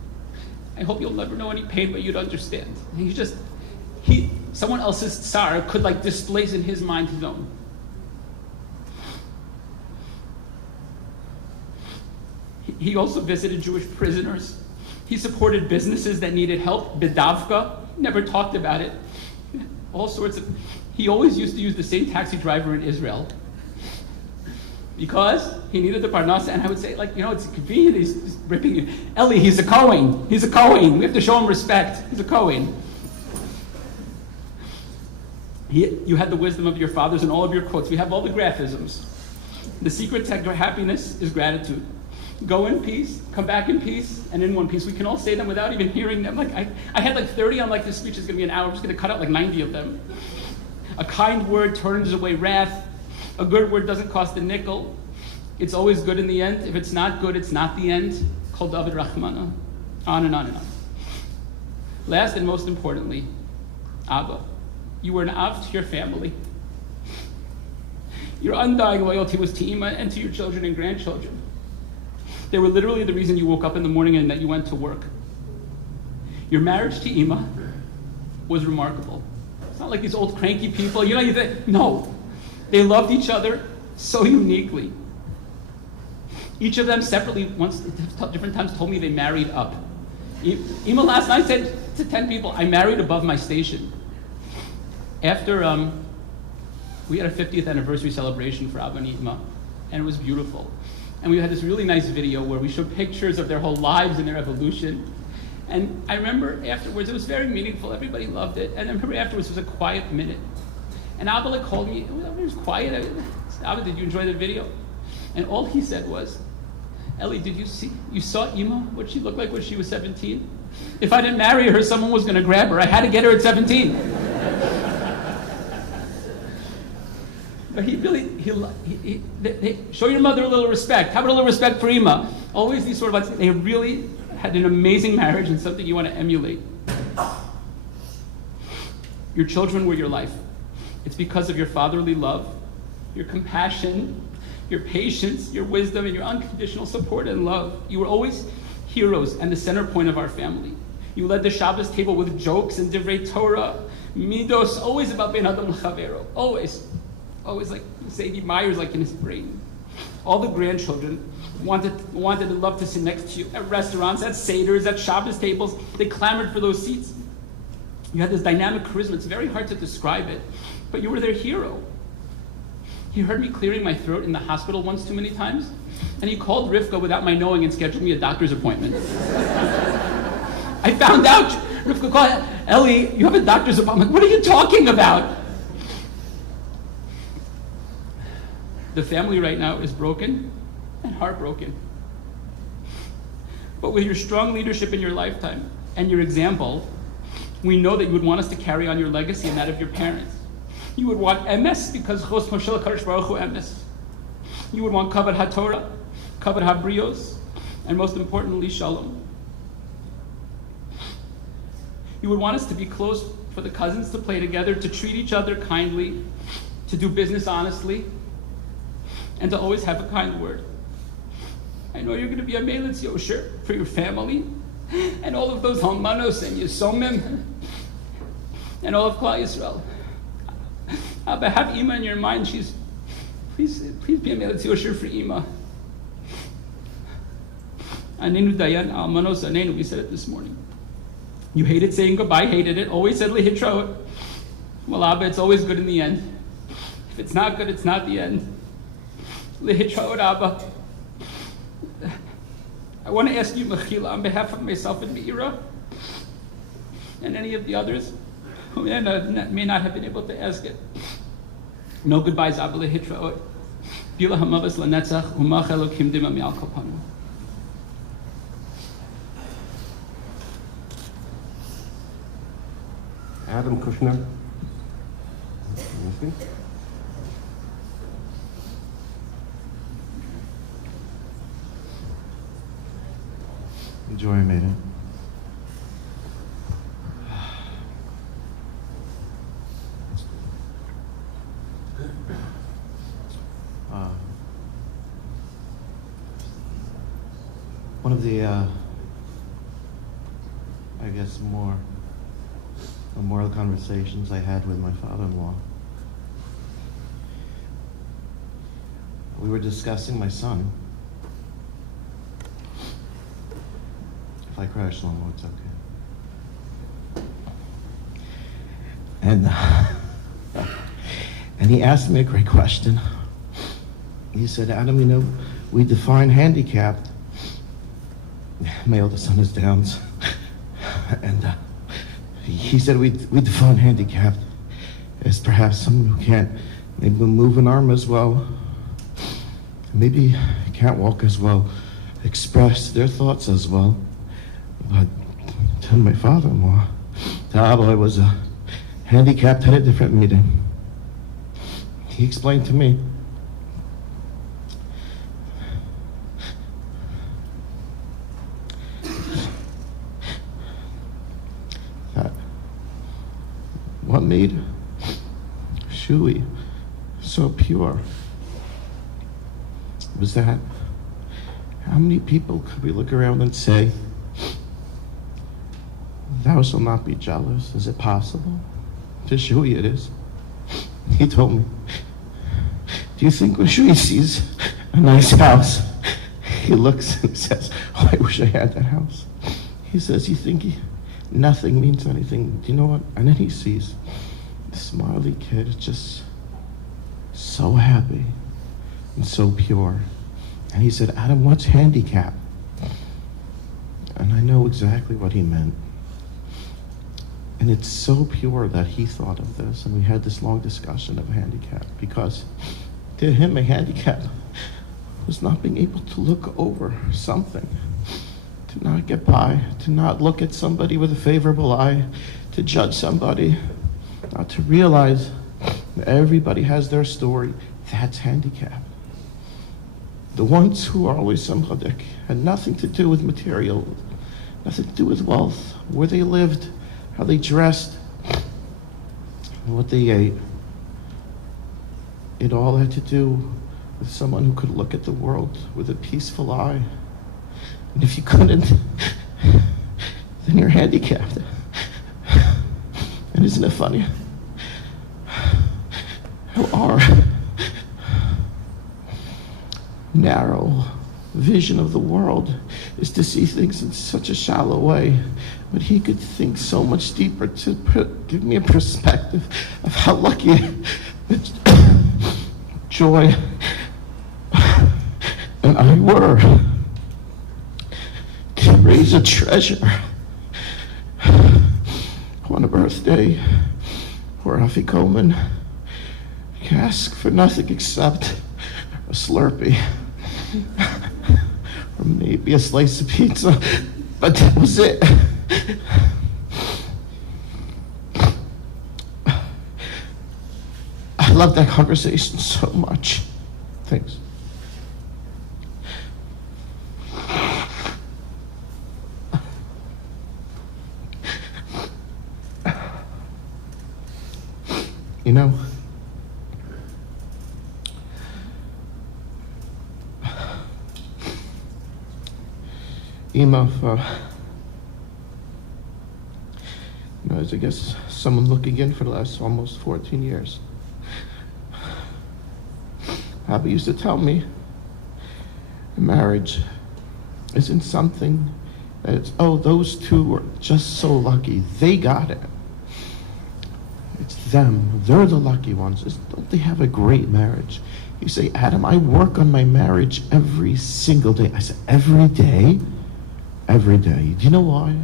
I hope you'll never know any pain, but you'd understand. And someone else's tsar could displace in his mind his own. He also visited Jewish prisoners. He supported businesses that needed help. Bedavka, never talked about it. All sorts of. He always used to use the same taxi driver in Israel because he needed the parnasa. And I would say, it's convenient. He's ripping you. Eli, he's a Kohen. He's a Kohen. We have to show him respect. He's a Kohen. You had the wisdom of your fathers in all of your quotes. We have all the graphisms. The secret to happiness is gratitude. Go in peace, come back in peace, and in one piece. We can all say them without even hearing them. I had 30 on this speech is going to be an hour. I'm just going to cut out 90 of them. A kind word turns away wrath. A good word doesn't cost a nickel. It's always good in the end. If it's not good, it's not the end. Kol David Rachmana. On and on and on. Last and most importantly, Abba. You were an Av to your family. Your undying loyalty was to Ima and to your children and grandchildren. They were literally the reason you woke up in the morning and that you went to work. Your marriage to Ima was remarkable. It's not like these old cranky people. You think, no. They loved each other so uniquely. Each of them separately, different times, told me they married up. Ima last night said to 10 people, I married above my station. After we had a 50th anniversary celebration for Abba and Ima, and it was beautiful. And we had this really nice video where we showed pictures of their whole lives and their evolution. And I remember afterwards, it was very meaningful. Everybody loved it. And I remember afterwards, it was a quiet minute. And Abba like called me, he was quiet. I said, Abba, did you enjoy the video? And all he said was, Ellie, did you saw Ima, what she looked like when she was 17? If I didn't marry her, someone was going to grab her. I had to get her at 17. But they show your mother a little respect. Have a little respect for Ima. Always these sort of like, they really had an amazing marriage and something you want to emulate. Your children were your life. It's because of your fatherly love, your compassion, your patience, your wisdom, and your unconditional support and love. You were always heroes and the center point of our family. You led the Shabbos table with jokes and divrei Torah, midos, always about ben adam l'chavero, always like Sadie Myers, like in his brain. All the grandchildren wanted and loved to sit next to you at restaurants, at seders, at Shabbos tables. They clamored for those seats. You had this dynamic charisma. It's very hard to describe it, but you were their hero. He heard me clearing my throat in the hospital once too many times, and he called Rivka without my knowing and scheduled me a doctor's appointment. I found out. Rivka called, Ellie, you have a doctor's appointment. What are you talking about? The family right now is broken and heartbroken. But with your strong leadership in your lifetime and your example, we know that you would want us to carry on your legacy and that of your parents. You would want emes because Chos Moshel Kadosh Baruch Hu emes. You would want kavod haTorah, kavod habrios, and most importantly, shalom. You would want us to be close, for the cousins to play together, to treat each other kindly, to do business honestly, and to always have a kind word. I know you're going to be a Melitz Yosher for your family, and all of those Halmanos and Yisomim, and all of Klal Yisrael. But have Ima in your mind. Please be a Melitz Yosher for Ima. Anenu Dayan Almanos Anenu, we said it this morning. You hated saying goodbye, hated it, always said Lehitraot. Well, Abba, it's always good in the end. If it's not good, it's not the end. Lehitraot, Abba. I want to ask you, Mechila, on behalf of myself and Meira, and any of the others who may not have been able to ask it. No goodbyes, Abba Lehitraot. Bila hamavas lanetzach, umach elokim dima mi'al kopanu. Adam Kushner. Enjoy, Maiden. One of the, I guess, more memorial conversations I had with my father-in-law. We were discussing my son. If I cry, Shlomo, it's okay. And he asked me a great question. He said, Adam, you know, we define handicapped. My oldest son is Downs. And he said we define handicapped as perhaps someone who can't maybe move an arm as well, maybe can't walk as well, express their thoughts as well. But to my father-in-law, to Abba, I was handicapped at a different meeting. He explained to me that what made Shui so pure was that how many people could we look around and say, thou shalt not be jealous? Is it possible? To Shui it is. He told me, do you think when Shui sees a nice house, he looks and says, oh, I wish I had that house? He says, you think nothing means anything? Do you know what? And then he sees the smiley kid just so happy and so pure. And he said, Adam, what's handicap? And I know exactly what he meant. And it's so pure that he thought of this, and we had this long discussion of handicap, because to him, a handicap was not being able to look over something, to not get by, to not look at somebody with a favorable eye, to judge somebody, not to realize that everybody has their story. That's handicap. The ones who are always samchadik had nothing to do with material, nothing to do with wealth, where they lived, how they dressed, what they ate. It all had to do with someone who could look at the world with a peaceful eye. And if you couldn't, then you're handicapped. And isn't it funny how our narrow vision of the world is to see things in such a shallow way, but he could think so much deeper to give me a perspective of how lucky Joy and I were to raise a treasure on a birthday or Afikoman. You ask for nothing except a Slurpee or maybe a slice of pizza, but that was it. I love that conversation so much. Thanks. You know, Ima, as I guess someone looking in for the last almost 14 years. Abba used to tell me, marriage isn't something that it's, oh, those two were just so lucky, they got it. It's them, they're the lucky ones. Don't they have a great marriage? You say, Adam, I work on my marriage every single day. I said, every day? Every day. Do you know why?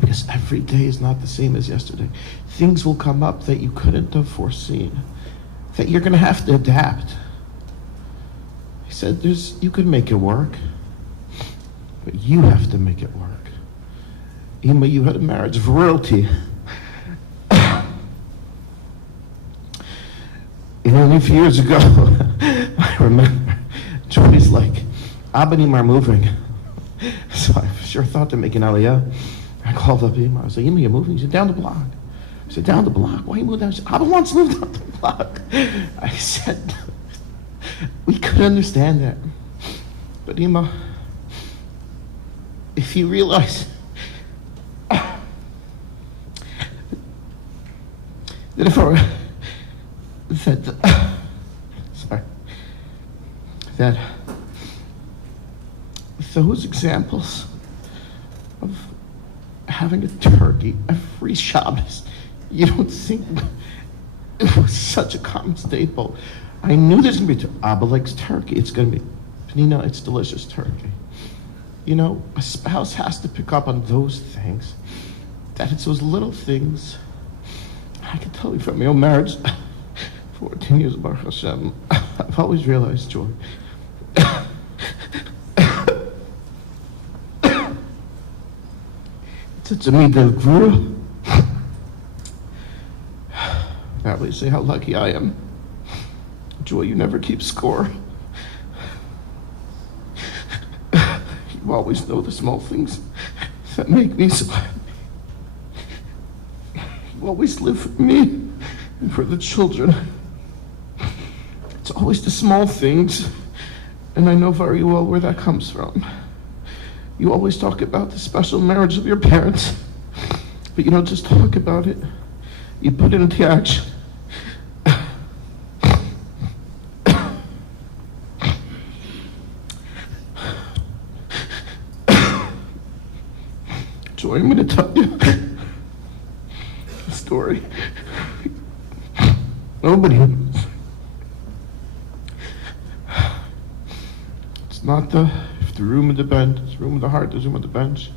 Because every day is not the same as yesterday. Things will come up that you couldn't have foreseen, that you're going to have to adapt. He said, you could make it work, but you have to make it work. Ima, you had a marriage of royalty. Only a few years ago, I remember, Joy's like, Abba and Ima are moving. So I sure thought to make an aliyah. I called up Ima. I was like, Ima, you're moving? He said, down the block. I said, down the block? Why are you moving down? She said, Abba wants to move down the block. I said, we could understand that. But Ima, if you realize that if I were, that those examples of having a turkey every Shabbos, you don't think it was such a common staple. I knew there's going to be Abba likes turkey. It's going to be, Penina, it's delicious turkey. You know, a spouse has to pick up on those things, that it's those little things. I can tell you from my own marriage, 14 years of Baruch Hashem, I've always realized, Joy, it's a midah of gvura. Now they say how lucky I am. Joy, you never keep score. You always know the small things that make me so happy. You always live for me and for the children. It's always the small things, and I know very well where that comes from. You always talk about the special marriage of your parents, but you don't just talk about it. You put it into action. Joy, I'm going to tell you a story. Nobody knows. It's not the room of the bench, it's the room of the heart, there's room of the bench.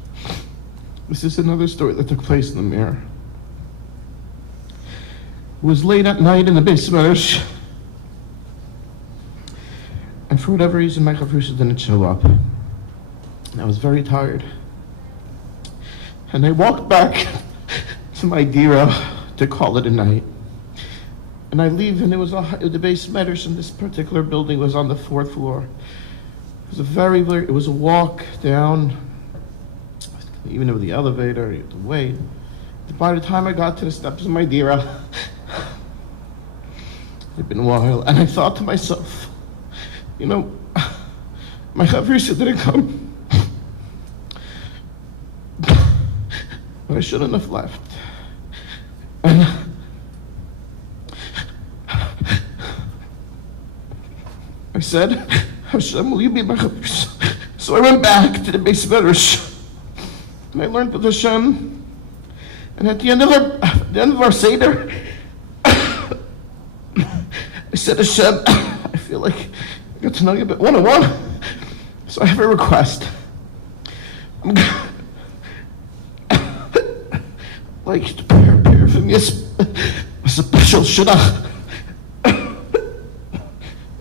This is another story that took place in the mirror. It was late at night in the basement, and for whatever reason, my chavrusha didn't show up. And I was very tired. And I walked back to my dira to call it a night. And I leave, and the base medrash in this particular building was on the 4th floor. It was it was a walk down, even with the elevator, you had to wait. By the time I got to the steps of my dira, it had been a while, and I thought to myself, my chavrusha didn't come. But I shouldn't have left. And I said, Hashem, will you be my chavrusha? So I went back to the base medrash, and I learned with Hashem. And at the end of our Seder, I said, Hashem, I feel like I got to know you a bit one-on-one. So I have a request. I'm like to prepare for me a special shidduch.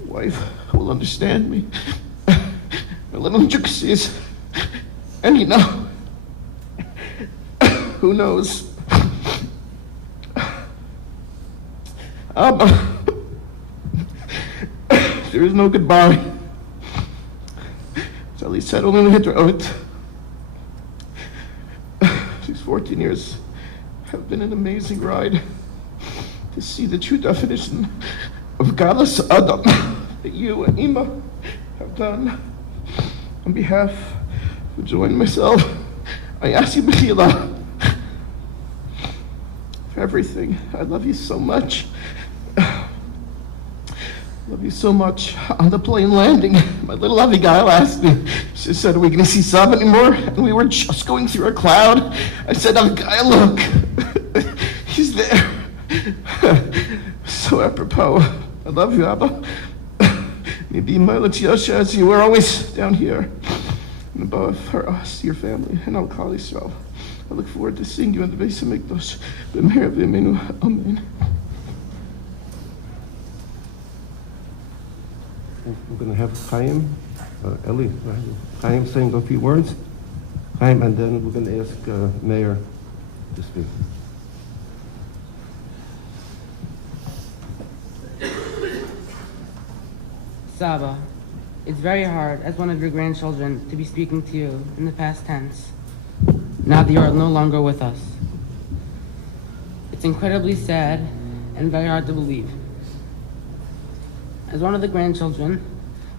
Wife will understand me. My little intricacies. And who knows? There is no goodbye. Sally settled in Hitlerot. These 14 years have been an amazing ride to see the true definition of Galus Adam that you and Ima have done. On behalf of Joy and myself, I ask you, Mechila, for everything. I love you so much. Love you so much. On the plane landing, my little Abigail asked me, she said, are we going to see Sab anymore? And we were just going through a cloud. I said, Abigail, look, he's there. So apropos, I love you, Abba. Maybe my Latiyosha, as you were always down here and above for us, your family, and Al Kal Yisrael. I look forward to seeing you in the Beis HaMikdash. B'meher v'yameinu, amen. We're going to have Chaim, Eli, Chaim saying a few words. Chaim, and then we're going to ask Mayor to speak. Saba, it's very hard as one of your grandchildren to be speaking to you in the past tense, now that you are no longer with us. It's incredibly sad and very hard to believe. As one of the grandchildren,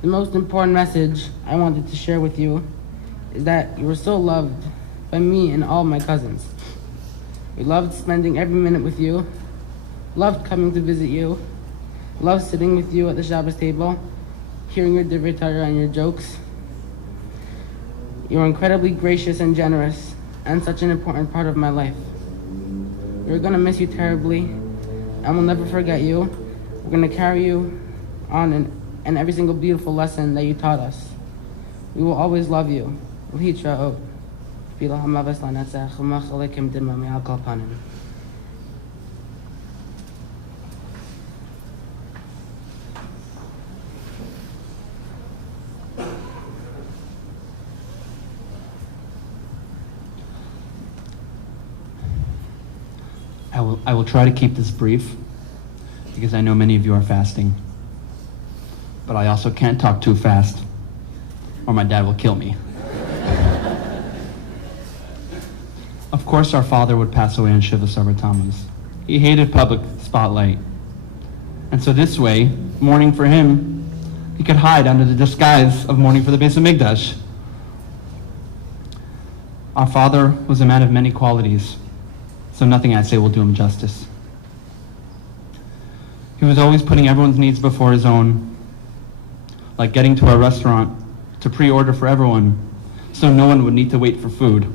the most important message I wanted to share with you is that you were so loved by me and all my cousins. We loved spending every minute with you, loved coming to visit you, loved sitting with you at the Shabbos table, hearing your divrei Torah and your jokes. You were incredibly gracious and generous, and such an important part of my life. We're gonna miss you terribly, and we'll never forget you. We're gonna carry you on in every single beautiful lesson that you taught us. We will always love you. I will try to keep this brief because I know many of you are fasting. But I also can't talk too fast or my dad will kill me. Of course our father would pass away on Shiva Sarva Tammuz. He hated public spotlight. And so this way, mourning for him, he could hide under the disguise of mourning for the Beis HaMikdash. Our father was a man of many qualities, so nothing I say will do him justice. He was always putting everyone's needs before his own, like getting to a restaurant to pre-order for everyone so no one would need to wait for food,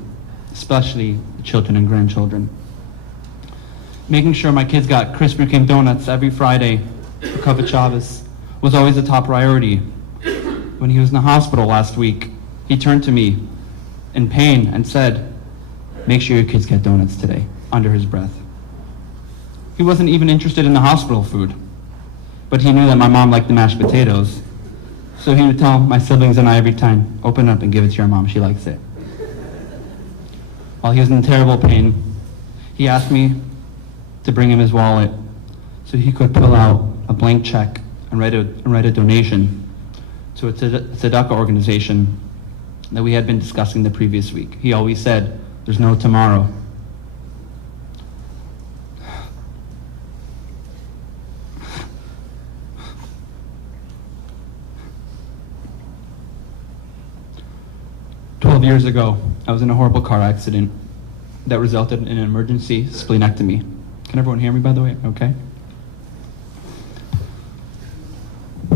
especially the children and grandchildren. Making sure my kids got Krispy Kreme donuts every Friday for Kavod Shabbos was always a top priority. When he was in the hospital last week, he turned to me in pain and said, make sure your kids get donuts today, under his breath. He wasn't even interested in the hospital food, but he knew that my mom liked the mashed potatoes, so he would tell my siblings and I every time, open up and give it to your mom, she likes it. While he was in terrible pain, he asked me to bring him his wallet so he could pull out a blank check and write a donation to a tzedakah organization that we had been discussing the previous week. He always said, there's no tomorrow. Years ago, I was in a horrible car accident that resulted in an emergency splenectomy. Can everyone hear me, by the way? Okay?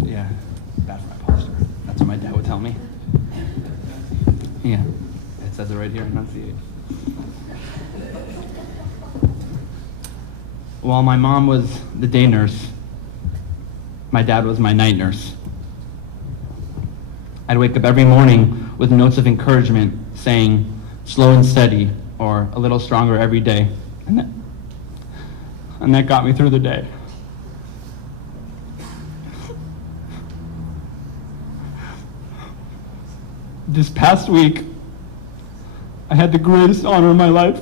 Yeah, bad for my posture. That's what my dad would tell me. Yeah, it says it right here, enunciate. While my mom was the day nurse, my dad was my night nurse. I'd wake up every morning with notes of encouragement saying, slow and steady, or a little stronger every day. And that got me through the day. This past week, I had the greatest honor of my life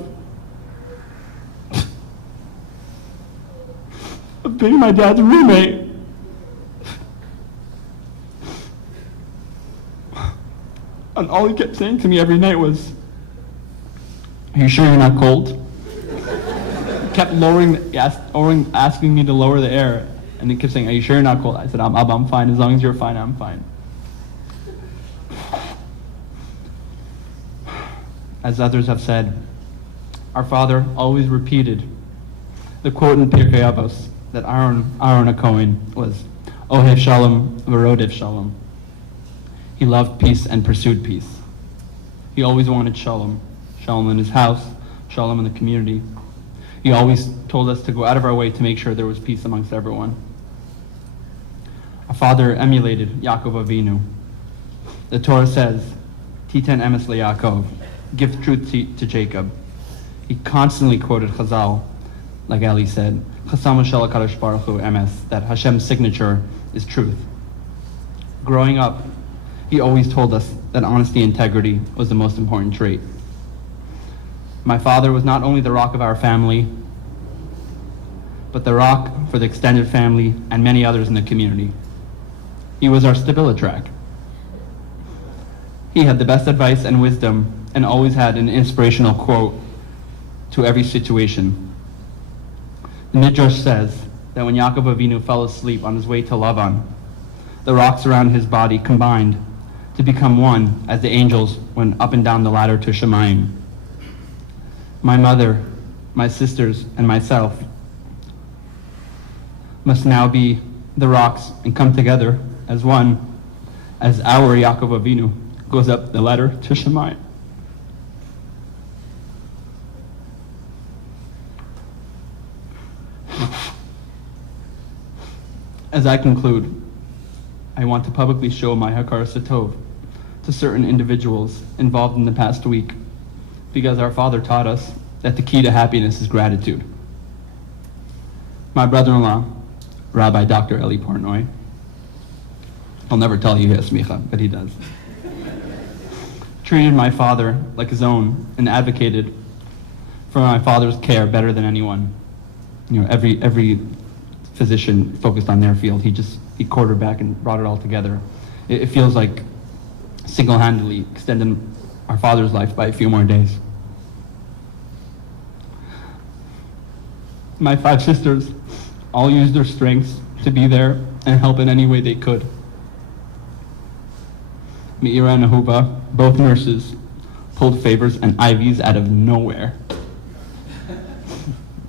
of being my dad's roommate. And all he kept saying to me every night was, are you sure you're not cold? He kept asking me to lower the air. And he kept saying, are you sure you're not cold? I said, I'm fine. As long as you're fine, I'm fine. As others have said, our father always repeated the quote in Pirkei Avos that Aaron HaKohen was, Ohev Shalom v'rodev Shalom. He loved peace and pursued peace. He always wanted shalom. Shalom in his house, shalom in the community. He always told us to go out of our way to make sure there was peace amongst everyone. Our father emulated Yaakov Avinu. The Torah says, Titen emes leYaakov, give truth to Jacob. He constantly quoted Chazal, like Ali said, Chasam Shel HaKadosh Baruch Hu emes, that Hashem's signature is truth. Growing up, he always told us that honesty and integrity was the most important trait. My father was not only the rock of our family, but the rock for the extended family and many others in the community. He was our stabilitrack. He had the best advice and wisdom and always had an inspirational quote to every situation. The Midrash says that when Yaakov Avinu fell asleep on his way to Lavan, the rocks around his body combined to become one as the angels went up and down the ladder to Shemayim. My mother, my sisters, and myself must now be the rocks and come together as one, as our Yaakov Avinu goes up the ladder to Shemayim. As I conclude, I want to publicly show my Hakaras Hatov to certain individuals involved in the past week, because our father taught us that the key to happiness is gratitude. My brother-in-law, Rabbi Dr. Eli Portnoy, I'll never tell you he has smicha, but he does, treated my father like his own and advocated for my father's care better than anyone. You know, every physician focused on their field. He quarterbacked and brought it all together. It feels like single-handedly extending our father's life by a few more days. My 5 sisters all used their strengths to be there and help in any way they could. Meira and Ahuva, both nurses, pulled favors and IVs out of nowhere.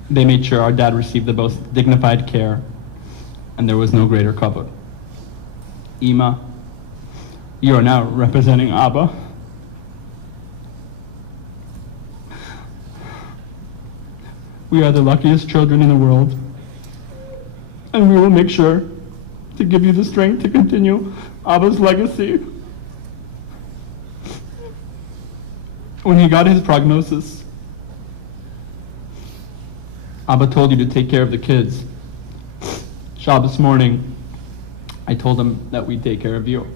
They made sure our dad received the most dignified care, and there was no greater kavod. Ima, you are now representing Abba. We are the luckiest children in the world, and we will make sure to give you the strength to continue Abba's legacy. When he got his prognosis, Abba told you to take care of the kids. Shabbos morning, I told him that we'd take care of you.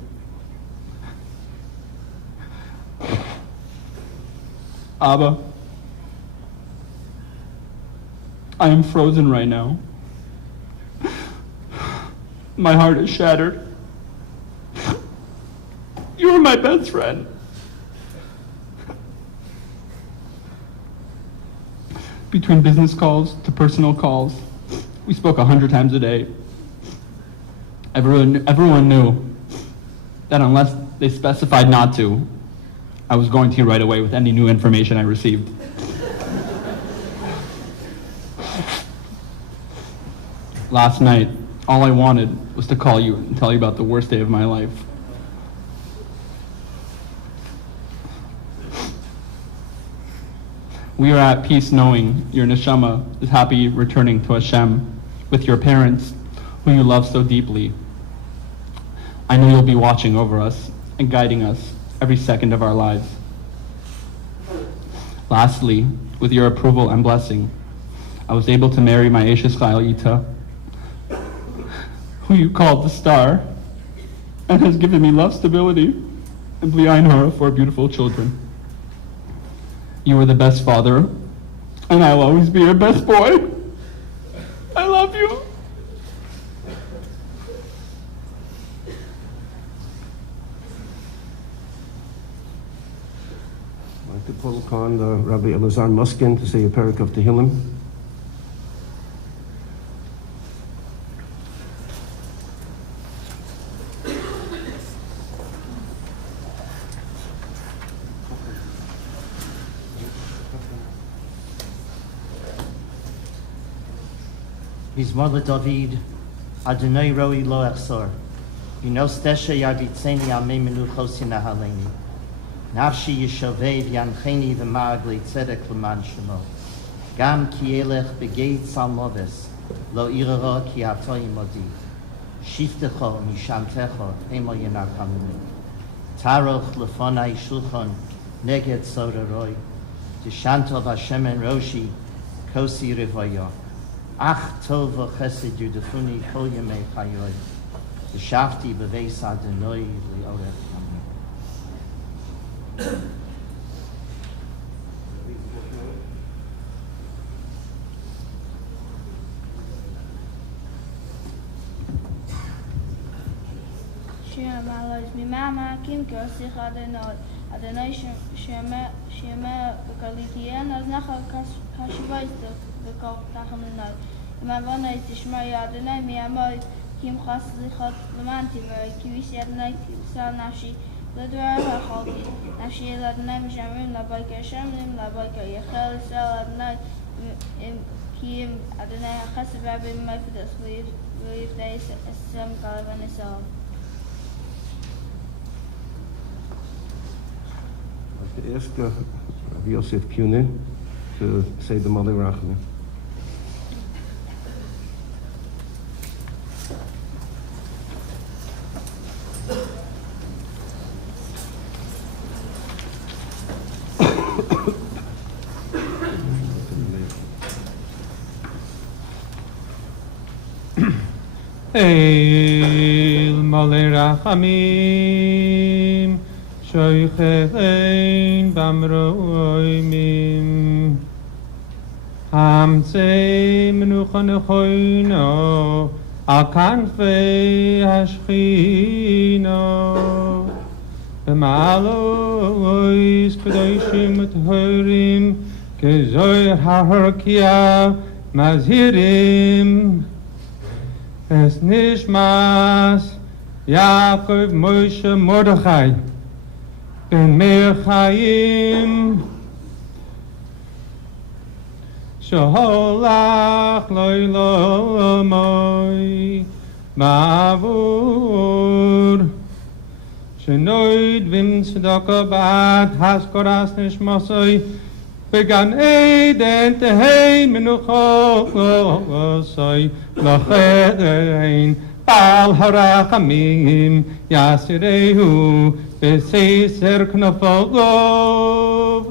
Abba, I am frozen right now. My heart is shattered. You were my best friend. Between business calls to personal calls, we spoke 100 times a day. Everyone knew that unless they specified not to, I was going to right away with any new information I received. Last night, all I wanted was to call you and tell you about the worst day of my life. We are at peace knowing your neshama is happy returning to Hashem with your parents, who you love so deeply. I know you'll be watching over us and guiding us every second of our lives. Lastly, with your approval and blessing, I was able to marry my Eshes Chayil Yita, who you called the star, and has given me love, stability, and Bli Ayin Hara, 4 beautiful children. You were the best father, and I'll always be your best boy. I love you. I'd like to call upon Rabbi Elazar Muskin to say a parak of Tehillim. Mizmor David, Adonai roi lo echsor. Stesha yarbitzeni amei menuchos yinahaleni. Nafshi yishovev yancheni v'mag leitzedek l'man shemo. Gam ki elech begeit salmoves, lo irara ki ato imodi. Shiftecho mishamtecho emo yenakamuni. Taroch lefonai shulchon neged soraroi. Tishantov Hashem en roshi kosi revoyo. Ach tov v'chesed yudefuni kol yemei chayoy. V'shafti b'veis Adonai li'orech amen. Shema Malos Mimama Kim Kosich Adonai. Adonai Shema B'Kalikiyen Aznachal Kashivaistuk B'Kol Tachamlinoi. Imavona Tishmai Adonai Miyamoy Kim Chas Lichot Lamantivoi Kivis Adonai Kibsal Nafshi Ledwar HaCholdi Nafshi El Adonai Mishamrim Laboika Shemlim Laboika Yechel Yisrael Adonai Kim Adonai HaChesed Rabim Mephidas Leif Deis Esem Kalavan Yisrael. I'd like to ask Rabbi Yosef Kunin to say the Malei Rachman. El Malei Rachamim Shoichein Bamroimim Hamtzei Menucha Nechoino Al Kanfei Hashchino B'ma'alois Kedoshim T'horim Kezoyer HaHorkia Mazhirim Es Nishmas Yaakov Moshe Mordechai Ben Meir Chaim Sheholach Loilo Moi Ma'avur Shenoid Vim Tzedakah Ba'at Haskoras Nishmasoi Began Eden Tehei Menuchosoi Lachein Bal Harachamim Yasirehu Beseser Knafogov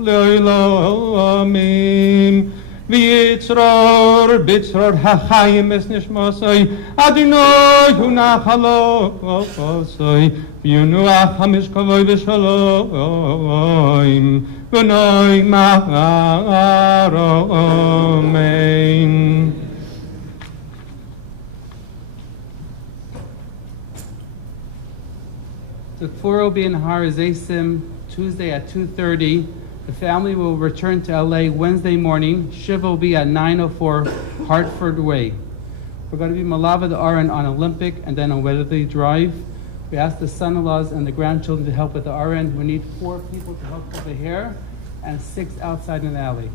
Loilamim ויצרור בצרור החיים es nishmosoi Adonai hu nachalosoi ויונוח המשכבוי בשלום ונוי אמן. The Kfur will be in Har Zesim Tuesday at 2:30. The family will return to LA Wednesday morning. Shiva will be at 904 Hartford Way. We're going to be Malava the Aron on Olympic and then on Weatherly Drive. We ask the son-in-laws and the grandchildren to help with the Aron. We need 4 people to help over here and 6 outside in the alley.